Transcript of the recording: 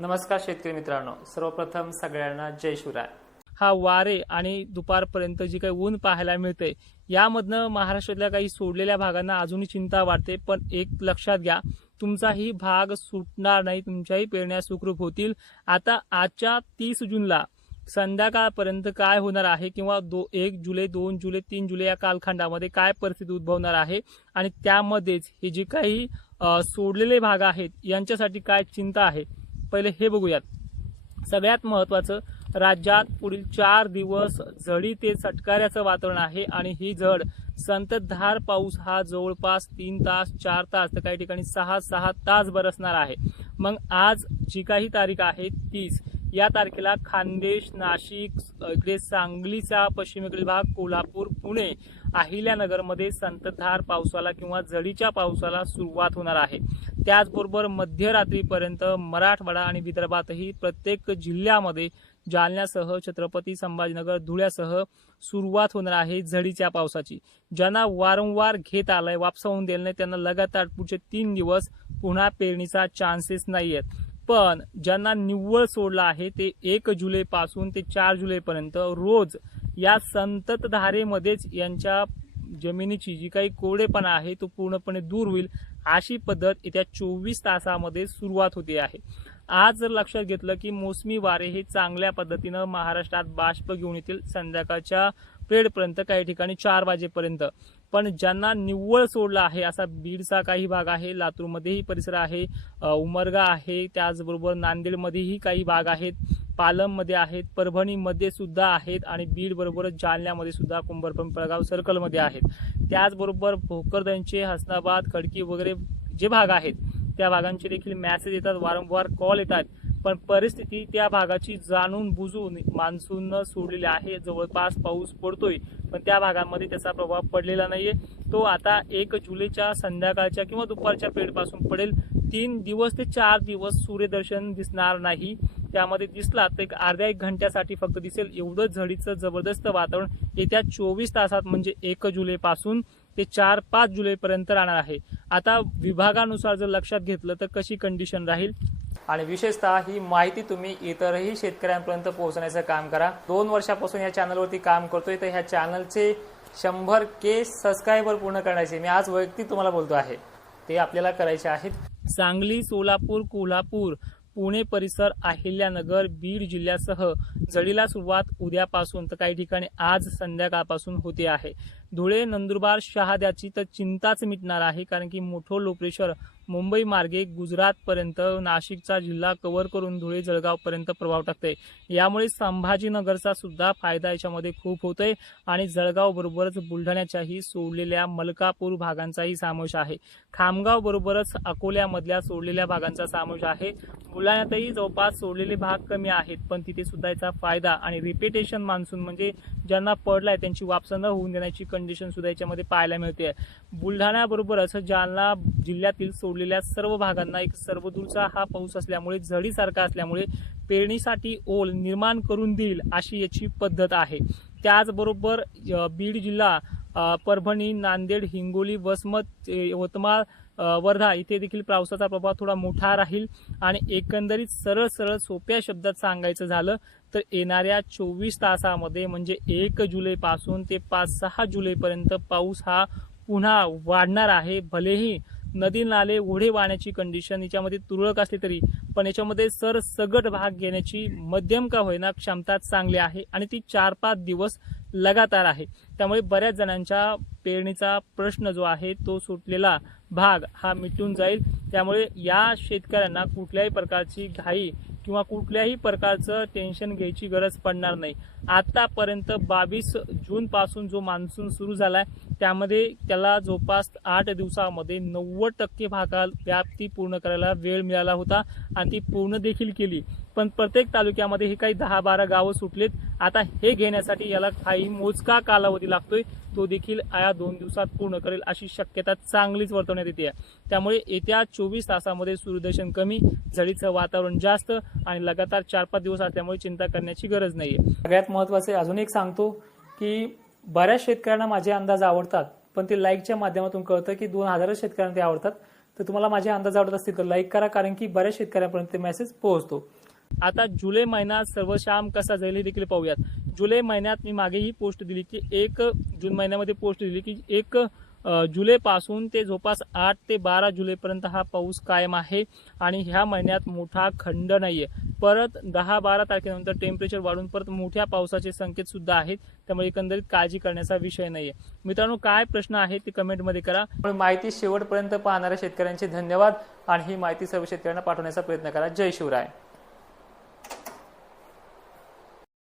नमस्कार शेतकरी मित्रांनो, सर्वप्रथम सगळ्यांना जय शिवराय। हा वारे आणि दुपारपर्यंत जी काही ऊन पाहायला मिळते यामधनं महाराष्ट्रातल्या काही सोडलेल्या भागांना अजूनही चिंता वाटते। पण एक लक्षात घ्या, तुमचाही भाग सुटणार नाही, तुमच्याही पेरण्या सुखरूप होतील। आता आजच्या 30 जूनला संध्याकाळपर्यंत काय होणार आहे किंवा 1 जुलै 2 जुलै 3 जुलै या कालखंडामध्ये काय परिस्थिती उद्भवणार आहे आणि त्यामध्येच हे जे काही सोडलेले भाग आहेत यांच्यासाठी काय चिंता आहे पहिले हे बघूयात। सगळ्यात महत्त्वाचं, राज्यात पुढील 4 दिवस झडी ते चटकाऱ्याचं वातावरण आहे आणि ही झड संततधार पाऊस हा जवळपास 3 तास 4 तास तर काही ठिकाणी 6 तास बरसणार आहे। मग आज जी काही तारीख आहे 30 या तारखेला खान्देश, नाशिक, इकडे सांगलीचा पश्चिमेकडील भाग, कोल्हापूर, पुणे, अहिल्यानगरमध्ये संततधार पावसाला किंवा झडीच्या पावसाला सुरुवात होणार आहे। त्याचबरोबर मध्यरात्रीपर्यंत मराठवाडा आणि विदर्भातही प्रत्येक जिल्ह्यामध्ये जालन्यासह छत्रपती संभाजीनगर, धुळ्यासह सुरुवात होणार आहे झडीच्या पावसाची। ज्यांना वारंवार घेत आलाय, वापसा होऊन दिलं नाही, त्यांना लगातार पुढचे 3 दिवस पुन्हा पेरणीचा चान्सेस नाहीयेत। पण ज्यांना निव्वळ सोडला आहे ते 1 जुलै पासून ते 4 जुलैपर्यंत रोज या संततधारेमध्येच यांच्या जमिनीची जी काही कोरडेपणा आहे तो पूर्णपणे दूर होईल, अशी पद्धत येत्या 24 तासामध्ये सुरुवात होते आहे। आज जर लक्षात घेतलं की मोसमी वारे हे चांगल्या पद्धतीनं महाराष्ट्रात बाष्प घेऊन येतील संध्याकाळच्या पिरियडपर्यंत, काही ठिकाणी 4 वाजेपर्यंत। पण ज्यांना निव्वळ सोडला आहे असा बीडचा काही भाग आहे, लातूरमध्येही परिसर आहे, उमरगा आहे, त्याचबरोबर नांदेडमध्येही काही भाग आहेत, पालममध्ये आहेत, परभणीमध्ये सुद्धा आहेत आणि बीड बरोबरच जालन्यामध्ये सुद्धा कुंभारपिंपळगाव सर्कलमध्ये आहेत। त्याचबरोबर भोकरदनचे, हसनाबाद, खडकी वगैरे जे भाग आहेत त्या भागांचे देखील मेसेज येतात, वारंवार कॉल येतात। पण परिस्थिती त्या भागाची जाणून बुजून मान्सून सोडलेली आहे, जवळपास पाऊस पडतोय पण त्या भागांमध्ये त्याचा प्रभाव पडलेला नाहीये। तो आता 1 जुलैच्या संध्याकाळच्या किंवा दुपारच्या पिरियडपासून पडेल। 3 दिवस ते 4 दिवस सूर्यदर्शन दिसणार नाही, त्यामध्ये दिसला तर अर्ध्या 1 घंट्यासाठी फक्त दिसेल। एवढं झडीचं जबरदस्त वातावरण येत्या 24 तासात म्हणजे 1 जुलै पासून ते 4-5 जुलैपर्यंत राहणार आहे। आता विभागानुसार जर लक्षात घेतलं तर कशी कंडिशन राहील आणि विशेषतः ही माहिती तुम्ही इतरही शेतकऱ्यांपर्यंत पोहोचण्याचं काम करा। 2 वर्षापासून या चॅनलवरती काम करतोय, तर ह्या चॅनलचे 100K सबस्क्रायबर पूर्ण करण्याचे मी आज वैयक्तिक तुम्हाला बोलतो आहे, ते आपल्याला करायचे आहेत। सांगली, सोलापूर, कोल्हापूर, पुणे परिसर, अहिल्यानगर, बीड जिल्ह्यासह झडीला सुरुवात उद्यापासून तर काही ठिकाणी आज संध्याकाळपासून होते आहे। धुळे, नंदुरबार, शहाद्याची तर चिंताच मिटणार आहे, कारण की मोठं लो प्रेशर मुंबई मार्गे गुजरातपर्यंत नाशिकचा जिल्हा कव्हर करून धुळे जळगावपर्यंत प्रभाव टाकते। यामुळे संभाजीनगरचा सुद्धा फायदा याच्यामध्ये खूप होतोय आणि जळगाव बरोबरच बुलढाण्याच्याही सोडलेल्या मलकापूर भागांचाही समावेश आहे। खामगाव बरोबरच अकोल्यामधल्या सोडलेल्या भागांचा समावेश आहे। बुलढाण्यातही जवळपास सोडलेले भाग कमी आहेत, पण तिथे सुद्धा याचा फायदा आणि रिपिटेशन मान्सून म्हणजे ज्यांना पडलाय त्यांची वापसा न होऊन देण्याची कंडिशन सुद्धा याच्यामध्ये पाहायला मिळते। बुलढाण्याबरोबरच जालना जिल्ह्यातील सोडलेल्या सर्व भागांना एक सर्वदूरचा हा पाऊस असल्यामुळे, झडीसारखा असल्यामुळे पेरणीसाठी ओल निर्माण करून देईल अशी याची पद्धत आहे। त्याचबरोबर बीड जिल्हा, परभणी, नांदेड, हिंगोली, वसमत, यवतमाळ, वर्धा इथे देखील पावसाचा प्रभाव थोडा मोठा राहील। आणि एकंदरीत सरळ सोप्या शब्दात सांगायचं झालं तर येणाऱ्या 24 तासामध्ये म्हणजे 1 जुलै पासून ते 5-6 जुलैपर्यंत पाऊस हा पुन्हा वाढणार आहे। भलेही नदी नाले ओढे वाहण्याची कंडिशन याच्यामध्ये तुरळक असली तरी पण याच्यामध्ये सरसगट भाग घेण्याची मध्यम का होईना क्षमता चांगली आहे आणि ती 4-5 दिवस लगातार आहे। त्यामुळे बऱ्याच जणांच्या पेरणीचा प्रश्न जो आहे तो सुटलेला भाग हा मिटून जाईल। त्यामुळे या शेतकऱ्यांना कुठल्याही प्रकारची घाई किंवा कुठल्याही प्रकारचं टेन्शन घ्यायची गरज पडणार नाही। आतापर्यंत 22 जून पासून जो मान्सून सुरू झालाय त्यामध्ये त्याला जवळपास 8 दिवसामध्ये 90% भागाला व्याप्ती पूर्ण करायला वेळ मिळाला होता आणि ती पूर्ण देखील केली। पण प्रत्येक तालुक्यामध्ये हे काही 10-12 गावं सुटलेत। आता हे घेण्यासाठी याला काही मोजका कालावधी लागतोय, तो देखील या 2 दिवसात पूर्ण करेल अशी शक्यता चांगलीच वर्तवण्यात येते। त्यामुळे येत्या 24 तासामध्ये सूर्यदर्शन कमी, झडीचं वातावरण जास्त आणि लगातार 4-5 दिवस असल्यामुळे चिंता करण्याची गरज नाहीये। सगळ्यात महत्त्वाचे अजून एक सांगतो की बऱ्याच शेतकऱ्यांना माझे अंदाज आवडतात, पण ते लाईकच्या माध्यमातून कळतं की 2000 शेतकऱ्यांना ते आवडतात। तर तुम्हाला माझे अंदाज आवडत असतील तर लाईक करा, कारण की बऱ्याच शेतकऱ्यांपर्यंत ते मेसेज पोहोचतो. आता जुलै महिना सर्वश्याम कसा जाईल हे देखील पाहूयात. जुलै महिन्यात मी मागे ही पोस्ट दिली की 1 जून महिन्यामध्ये पोस्ट दिली की 1 जुलै पासून ते जवळपास 8 ते 12 जुलैपर्यंत हा पाऊस कायम आहे आणि ह्या महिन्यात मोठा खंड नाहीये. परत 10-12 तारखेनंतर टेम्परेचर वाढून परत मोठ्या पावसाचे संकेत सुद्धा आहेत. त्यामुळे एकंदरीत काळजी करण्याचा विषय नाहीये. मित्रांनो, काय प्रश्न आहे ते कमेंटमध्ये करा. माहिती शेवटपर्यंत पाहणाऱ्या शेतकऱ्यांचे धन्यवाद आणि ही माहिती सर्व शेतकऱ्यांना पाठवण्याचा प्रयत्न करा. जय शिवराय.